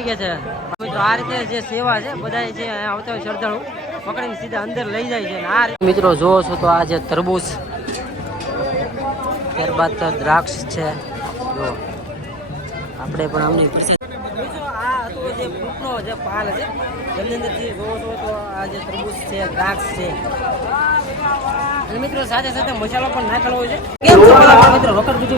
આવી ગયા છે. મિત્રો આ રીતે જે સેવા છે બધા જે આવતા હોય શ્રદ્ધાળુ પકડીને સીધા અંદર લઈ જાય છે આ મિત્રો જોવો છો તો આ જે તરબૂચ ત્યારબાદ તો દ્રાક્ષ છે. જો આપણે પણ આમની જે ફ્રૂટનો જે પાલ છે જેની અંદરથી જોવો છો તો આ જે તરબૂચ છે દ્રાક્ષ છે. અને મિત્રો સાથે સાથે મસાલો પણ નાખેલો હોય છે. મિત્રો કરું મિત્રો,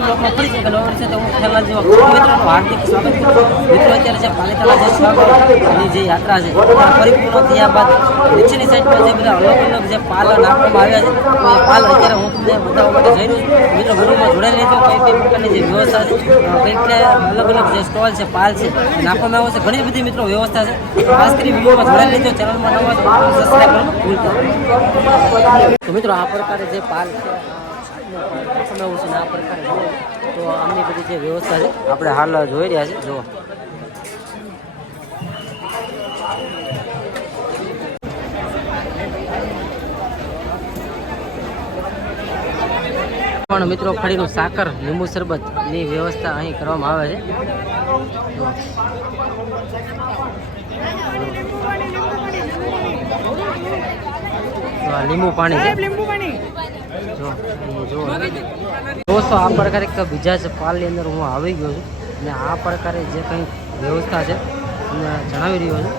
અત્યારે જે પાલિતાણા જે સ્વાગતની જે યાત્રા છે પરિપૂર્ણ થયા બાદ નીચેની સાઈડમાં જે બધા અલગ અલગ જે પાલ નાખવામાં આવ્યા છે એ પાલ અત્યારે હું તમને બતાવવા માટે જઈ છું. મિત્રો વિડીયોમાં જોડાઈ લેજો કઈ પ્રકારની જે વ્યવસ્થા છે કઈ અલગ અલગ જે સ્ટોલ છે, પાલ છે નાખવામાં આવે છે. ઘણી બધી મિત્રો વ્યવસ્થા છે. ખાસ કરી વિડીયોમાં જોડાઈ લેજો ચેનલમાં નવા મિત્રો, આ પ્રકારે જે પાલ છે છે ને આ પ્રકારે તો આમની બધી જે વ્યવસ્થા છે, આપણે હાલ જોઈ રહ્યા છે જુઓ. પણ મિત્રો ફળીનું સાકર, લીંબુ શરબતની વ્યવસ્થા અહીં કરવામાં આવે છે. લીંબુ પાણી અહીં જુઓ દોસ્તો, આ પ્રકારે બીજા જ પાલની અંદર હું આવી ગયો છું. અને આ પ્રકારે જે કંઈ વ્યવસ્થા છે, તમને જણાવી રહ્યો છું.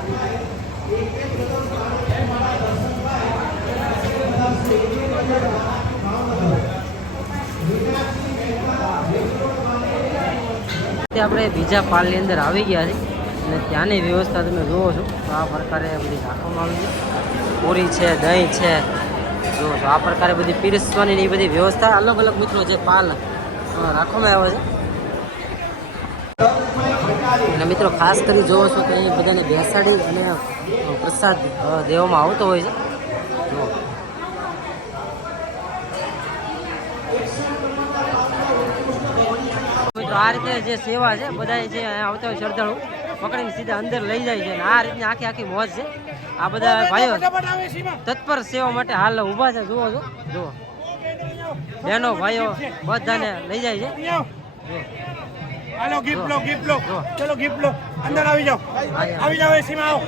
આપણે બીજા પાલની અંદર આવી ગયા છે. અને ત્યાંની વ્યવસ્થા તમે જુઓ છો. તો આ પ્રકારે બધી રાખવામાં આવી છે. પૂરી છે, દહીં છે તો આ પ્રકારે બધી પીરસવાની એ બધી વ્યવસ્થા અલગ અલગ મિત્રો જે પાલ રાખવામાં આવે છે. અને મિત્રો, ખાસ કરી જોવો છો તો અહીં બધાને બેસાડી અને પ્રસાદ દેવામાં આવતો હોય છે. મિત્રો, આ રીતે જે સેવા છે બધા જે આવતા હોય શ્રદ્ધાળુ પકડીને સીધા અંદર લઈ જાય છે અને આ રીતની આખી આખી મોજ છે. આ બધા ભાઈઓ તત્પર સેવા માટે હાલ ઊભા છે જુઓ છો જુઓ. બહેનો ભાઈઓ બધાને લઈ જાય છે. હાલો ગિફ્ટ લો ગિફ્ટ લો. ચલો ગિફ્ટ લો. અંદર આવી જાઓ. આવી આવી જાઓ એસીમાં આવો.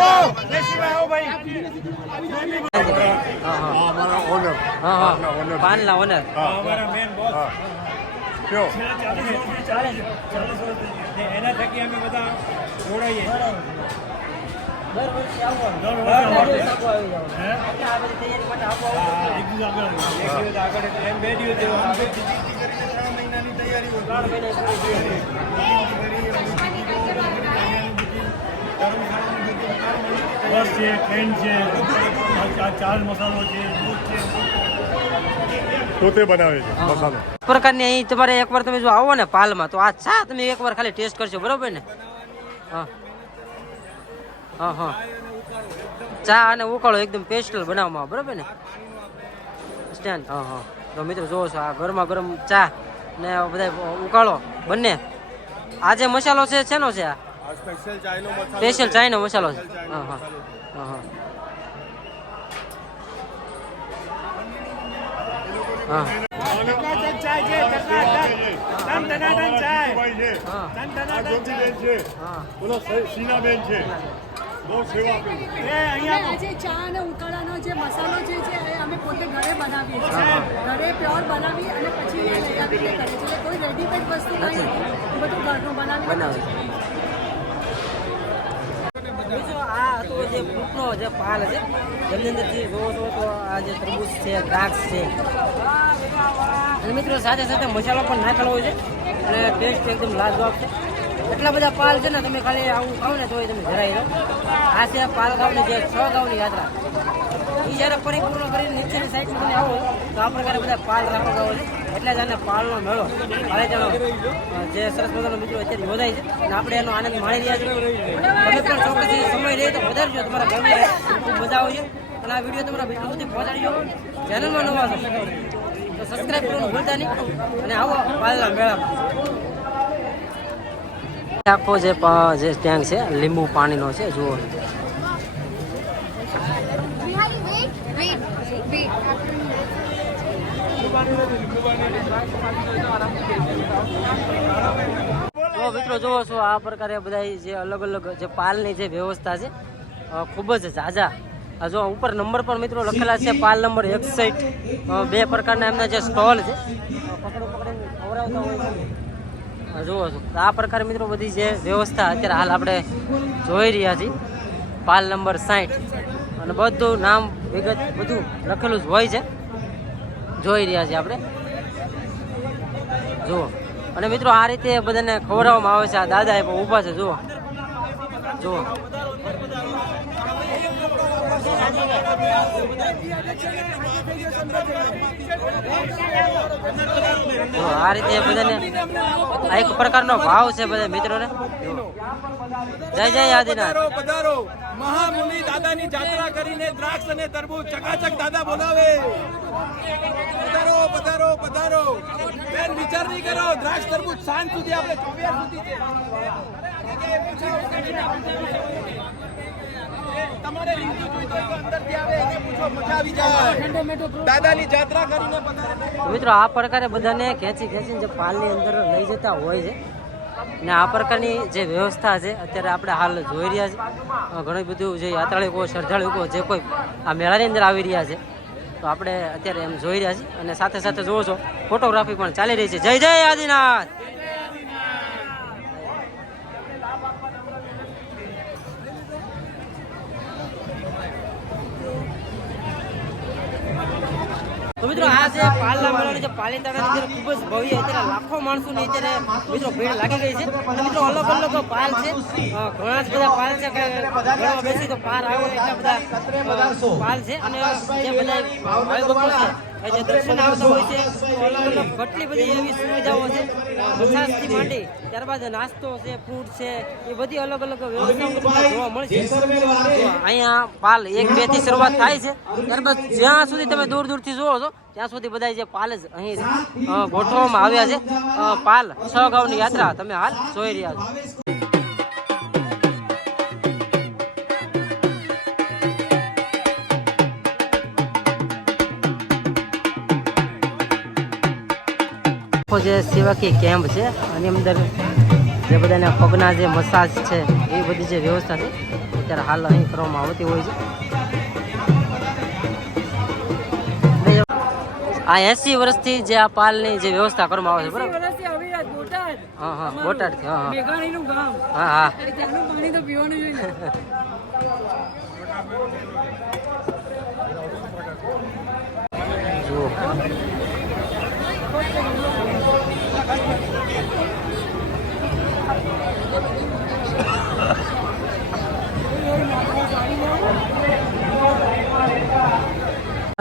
ઓ એસીમાં આવો ભાઈ. હા હા. ઓનર. હા હા. પાનના ઓનર અમારા મેન બોસ કયો? એના થકી અમે બધા જોડાઈએ બસ છે ટ્રેન છે ચાર મસાલો છે દૂધ છે પોતે બનાવે છે. મસાલો. પ્રકારની અહીં તમારે એકવાર તમે જો આવો ને પાલમાં તો આ ચા તમે એકવાર ખાલી ટેસ્ટ કરશો બરોબર ને? હા. હા હા. ચા અને ઉકાળો એકદમ પેસ્ટલ બનાવવામાં આવે બરોબર ને? સ્ટેન્ડ હા હા. તો મિત્રો જોવો છો આ ગરમા ગરમ ચા ને બધા ઉકાળો બંને. આ જે મસાલો છે શેનો છે આ? સ્પેશિયલ ચાઈનો મસાલો સ્પેશિયલ ચાયનો મસાલો છે. હા હા. હા હા. ચા અને ઉકાળાનો જે મસાલો જે છે અમે પોતે ઘરે બનાવીએ છીએ ઘરે પ્યોર બનાવી અને પછી એ કરીએ છીએ કોઈ રેડીમેડ વસ્તુ નહીં બધું ઘરનું બનાવી બનાવે બીજો હતો જે ફ્રૂટનો જે પાલ છે જેની અંદરથી જોવો છો તો આ જે તરબૂચ છે, દ્રાક્ષ છે. અને મિત્રો સાથે સાથે મસાલો પણ નાખેલો હોય છે અને ટેસ્ટ એકદમ લાજવાબ છે. એટલા બધા પાલ છે ને, તમે ખાલી આવું ખાવ ને તોય તમે જરાઈ લો આ છે પાલ ગામની જે છ ગામની યાત્રા. એ જ્યારે પરિપૂર્ણ કરીને નીચેની સાઈડમાં તમે આવો, તો આ પ્રકારે બધા પાલ રાખવામાં આવે છે. એટલે જ આને પાલનો મેળો. પાલેજાનો જે સરસ મજાનો મિત્રો અત્યારે યોજાય છે, અને આપણે એનો આનંદ માણી રહ્યા છીએ. તમે પણ ચોક્કસથી સમય રહે તો વધારજો તમારા ઘરમાં ખૂબ મજા આવશે. અને આ વીડિયો તમારા મિત્રો સુધી પહોંચાડજો. ચેનલમાં નવા તો સબસ્ક્રાઈબ કરવાનું ભૂલતા નહીં. અને આવો પાલના મેળામાં. આખો જે જે ટેન્ક છે, લીંબુ પાણીનો છે, જુઓ. તો મિત્રો જુઓ છો આ પ્રકારે બધા જે અલગ અલગ જે પાલની જે વ્યવસ્થા છે ખૂબ જ ઝાઝા. જો ઉપર નંબર પણ મિત્રો લખેલા છે પાલ નંબર એકસઠ. બે પ્રકારના એમના જે સ્ટોલ છે અ, પકડીને ખવડાવતા જુઓ છો આ પ્રકારે મિત્રો બધી જે વ્યવસ્થા અત્યારે હાલ આપણે જોઈ રહ્યા છીએ. પાલ નંબર સાઠ અને બધું નામ વિગત બધું લખેલું જ હોય છે. જોઈ રહ્યા છીએ આપણે. જુઓ. અને મિત્રો, આ રીતે બધાને ખવડાવવામાં આવે છે. આ દાદા એ પણ ઊભા છે, જુઓ. જુઓ. આ રીતે બધાને આ એક પ્રકારનો ભાવ છે બધા મિત્રોને. જય જય આદિનાથ. પધારો મહામુનિ દાદાની જાત્રા કરીને દ્રાક્ષ અને તરબૂચ ચકાચક દાદા બોલાવે. પધારો પધારો પધારો. બેન, વિચાર નહીં કરો દ્રાક્ષ, તરબૂચ સાંજ સુધી આપણે ચોવીસ સુધી છે તમારે લીંબુ જોઈતું હોય તો અંદરથી આવે એને પૂછો મજા આવી જાય. દાદાની જાત્રા કરીને મિત્રો આ પ્રકારે બધાને ખેંચી ખેંચીને જે પાલની અંદર લઈ જતા હોય છે ને આ પ્રકારની જે વ્યવસ્થા છે અત્યારે આપણે હાલ જોઈ રહ્યા અ, ઘણું બધું જે યાત્રાળુકો શ્રદ્ધાળુકો જે કોઈ આ મેળાની અંદર આવી રહ્યા છે તો આપણે અત્યારે એમ જોઈ રહ્યા છીએ. અને સાથે સાથે જોવો છો ફોટોગ્રાફી પણ ચાલી રહી છે. જય જય આદિનાથ! તો મિત્રો આ જે પાલના મેળાની જે પાલીતાણાની અત્યારે ખૂબ જ ભવ્ય. અત્યારે લાખો માણસોની અત્યારે મિત્રો ભીડ લાગી ગઈ છે. અને મિત્રો અલગ અલગ પાલ છે. ઘણા જ બધા પાલ છે. બેસી તો પાર આવે એટલા બધા પાલ છે. અને જે બધા ભક્તો છે જે દર્શન આવતા હોય છે અલગ અલગ કેટલી બધી એવી સુવિધાઓ છે. મસાજથી માંડી ત્યારબાદ નાસ્તો છે ફૂડ છે એ બધી અલગ અલગ વ્યવસ્થાઓ જોવા મળશે અહીંયા પાલ એક બેથી શરૂઆત થાય છે. ત્યારબાદ જ્યાં સુધી તમે દૂર દૂરથી જુઓ છો ત્યાં સુધી બધા જે પાલ જ અહીં ગોઠવવામાં આવ્યા છે. પાલ છ ગાઉની યાત્રા તમે હાલ જોઈ રહ્યા છો. આખો જે સેવાકીય કેમ્પ છે આની અંદર જે બધાને પગના જે મસાજ છે એ બધી જે વ્યવસ્થા છે અત્યારે હાલ અહીં કરવામાં આવતી હોય છે. આ એસી વર્ષથી જે આ પાલની જે વ્યવસ્થા કરવામાં આવે છે બરાબર? આવી આ બોટાદ. હા હા હા હા. હા હા. જુઓ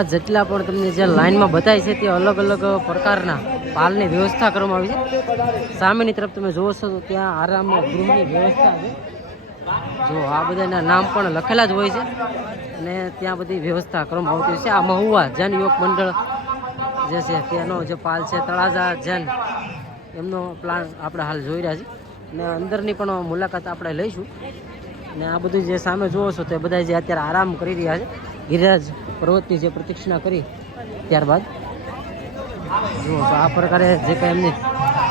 જેટલા પણ તમને જે લાઈનમાં બતાવી છે તે અલગ અલગ પ્રકારના પાલની વ્યવસ્થા કરવામાં આવી છે. સામેની તરફ તમે જોવો છો તો ત્યાં આરામ ગૃહની વ્યવસ્થા છે. જો આ બધાના નામ પણ લખેલા જ હોય છે અને ત્યાં બધી વ્યવસ્થા કરવામાં આવતી છે. આ મહુવા જન યોગ મંડળ જે છે તેનો જે પાલ છે, તળાજા જન, એમનો પ્લાન આપણે હાલ જોઈ રહ્યા છીએ. અને અંદરની પણ મુલાકાત આપણે લઈશું. અને આ બધું જે સામે જુઓ છો તે બધા જે અત્યારે આરામ કરી રહ્યા છે. ગિરિરાજ પર્વતની જે પ્રતિક્ષણા કરી ત્યારબાદ જુઓ તો આ પ્રકારે જે કાંઈ એમની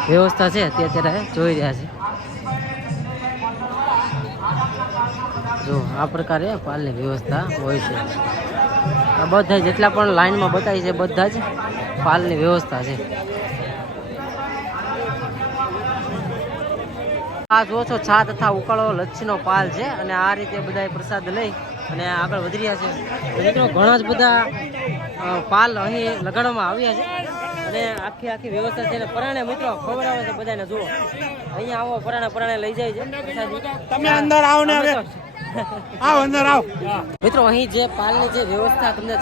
વ્યવસ્થા છે તે અત્યારે જોઈ રહ્યા છે. જો આ પ્રકારે પાલની વ્યવસ્થા હોય છે. આ બધા જેટલા પણ લાઈનમાં બતાવી છે, બધા જ પાલની વ્યવસ્થા છે. આ જો છો છા તથા ઉકાળો લચ્છીનો પાલ છે અને આ રીતે બધા પ્રસાદ લઈ અને આગળ વધી રહ્યા છે. મિત્રો ઘણા જ બધા પાલ અહીં લગાડવામાં આવ્યા છે. અને આખી આખી વ્યવસ્થા છે. અને પરાણે મિત્રો ખબર આવે છે બધાને જુઓ. અહીંયા આવો પરાણે પરાણે લઈ જાય છે. તમે અંદર આવો ને હવે. આવો અંદર આવો. મિત્રો અહીં જે પાલની જે વ્યવસ્થા તમને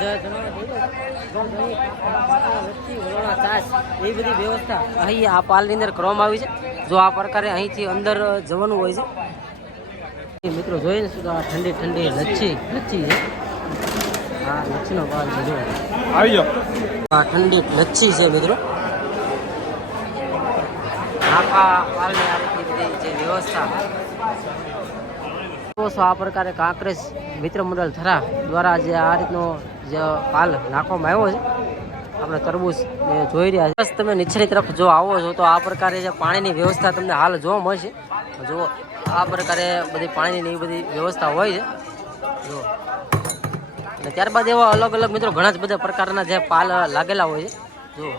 એ બધી વ્યવસ્થા અહીં આ પાલની અંદર કરવામાં આવી છે. જો આ પ્રકારે અહીંથી અંદર જવાનું હોય છે. મિત્રો જોઈએ ને શું તો આ ઠંડી ઠંડી લચ્છી લચ્છી છે. હા લચ્છીનો પાલ છે જો આવી જાઓ. આ ઠંડી લચ્છી છે મિત્રો. આખા પાલની આ બધી જે વ્યવસ્થા. તો આ પ્રકારે કાંકરેજ મિત્ર મંડળ થરા દ્વારા જે આ રીતનો જે પાલ નાખવામાં આવ્યો છે. આપણે તરબૂચ જોઈ રહ્યા છે. બસ તમે નીચેની તરફ જો આવો છો તો આ પ્રકારે જે પાણીની વ્યવસ્થા તમને હાલ જોવા મળશે. જો આ પ્રકારે બધી પાણીની એવી બધી વ્યવસ્થા હોય છે. જો. અને ત્યારબાદ એવા અલગ અલગ મિત્રો ઘણા જ બધા પ્રકારના જે પાલ લાગેલા હોય છે. જો.